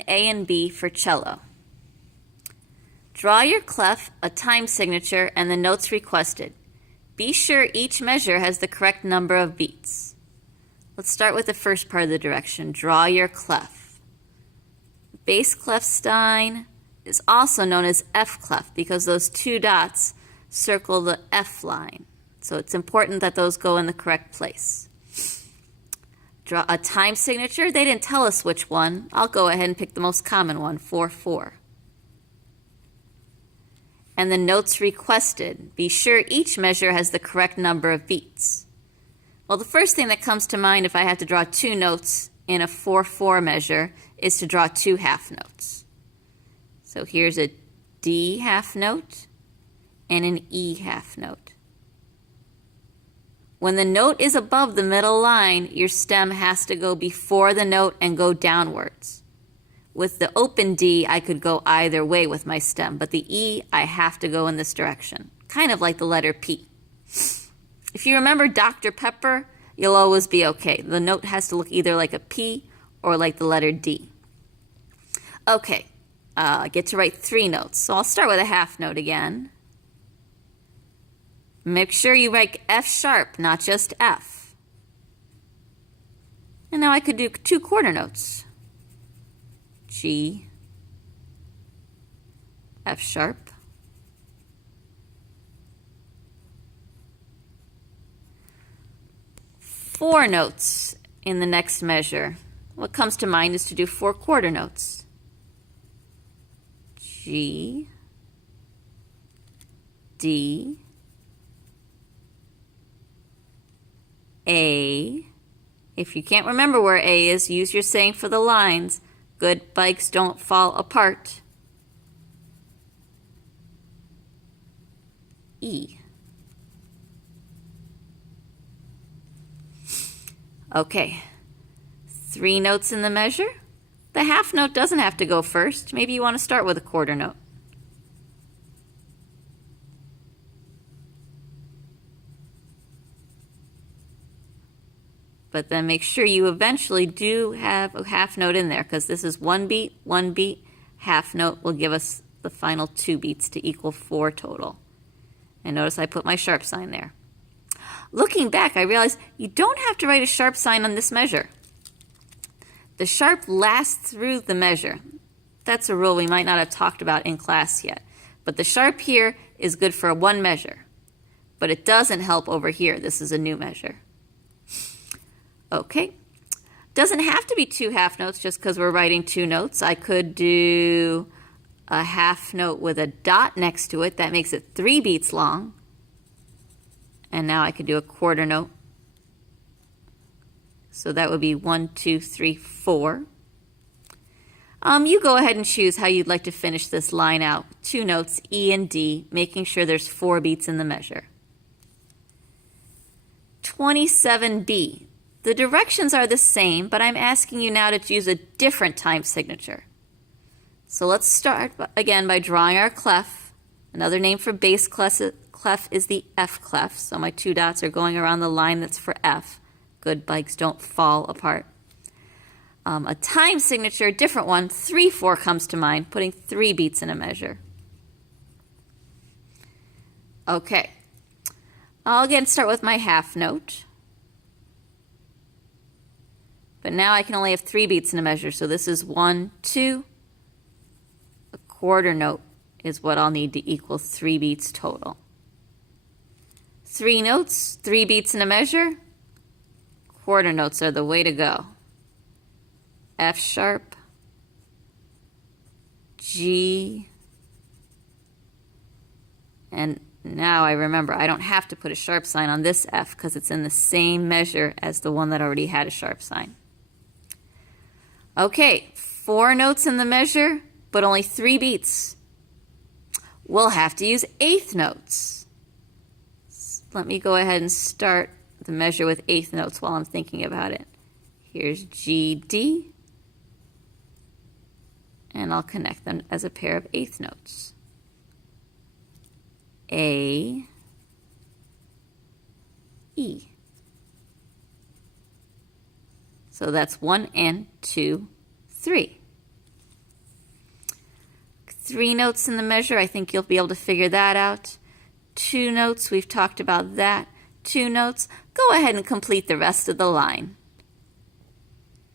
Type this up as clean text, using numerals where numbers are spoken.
A and B for cello. Draw your clef, a time signature, and the notes requested. Be sure each measure has the correct number of beats. Let's start with the first part of the direction. Draw your clef. Bass clef stein is also known as F clef because those two dots circle the F line. So it's important that those go in the correct place. Draw a time signature. They didn't tell us which one. I'll go ahead and pick the most common one, 4/4. And the notes requested. Be sure each measure has the correct number of beats. Well, the first thing that comes to mind if I have to draw two notes in a 4/4 measure is to draw two half notes. So here's a D half note and an E half note. When the note is above the middle line, your stem has to go before the note and go downwards. With the open D, I could go either way with my stem, but the E, I have to go in this direction, kind of like the letter P. If you remember Dr. Pepper, you'll always be okay. The note has to look either like a P or like the letter D. Okay, I get to write three notes, so I'll start with a half note again. Make sure you write F sharp, not just F. And now I could do two quarter notes. G, F sharp. Four notes in the next measure. What comes to mind is to do four quarter notes. G, D, A. If you can't remember where A is, use your saying for the lines. Good bikes don't fall apart. E. Okay, three notes in the measure. The half note doesn't have to go first. Maybe you want to start with a quarter note. But then make sure you eventually do have a half note in there because this is one beat, half note will give us the final two beats to equal four total. And notice I put my sharp sign there. Looking back, I realized you don't have to write a sharp sign on this measure. The sharp lasts through the measure. That's a rule we might not have talked about in class yet. But the sharp here is good for one measure. But it doesn't help over here. This is a new measure. Okay, doesn't have to be two half notes just because we're writing two notes. I could do a half note with a dot next to it. That makes it three beats long. And now I could do a quarter note. So that would be 1, 2, 3, 4. You go ahead and choose how you'd like to finish this line out. Two notes, E and D, making sure there's 4 beats in the measure. 27B. The directions are the same, but I'm asking you now to use a different time signature. So let's start again by drawing our clef. Another name for bass clef is the F clef. So my two dots are going around the line that's for F. Good bikes don't fall apart. A time signature, a different one, 3/4 comes to mind, putting 3 beats in a measure. Okay, I'll again start with my half note. But now I can only have 3 beats in a measure, so this is 1, 2. A quarter note is what I'll need to equal 3 beats total. 3 notes, 3 beats in a measure. Quarter notes are the way to go. F sharp, G, and now I remember I don't have to put a sharp sign on this F because it's in the same measure as the one that already had a sharp sign. Okay, 4 notes in the measure, but only 3 beats. We'll have to use eighth notes. Let me go ahead and start the measure with eighth notes while I'm thinking about it. Here's G, D, and I'll connect them as a pair of eighth notes. A, E. So that's 1 and 2, 3. 3 notes in the measure, I think you'll be able to figure that out. 2 notes, we've talked about that. 2 notes, go ahead and complete the rest of the line.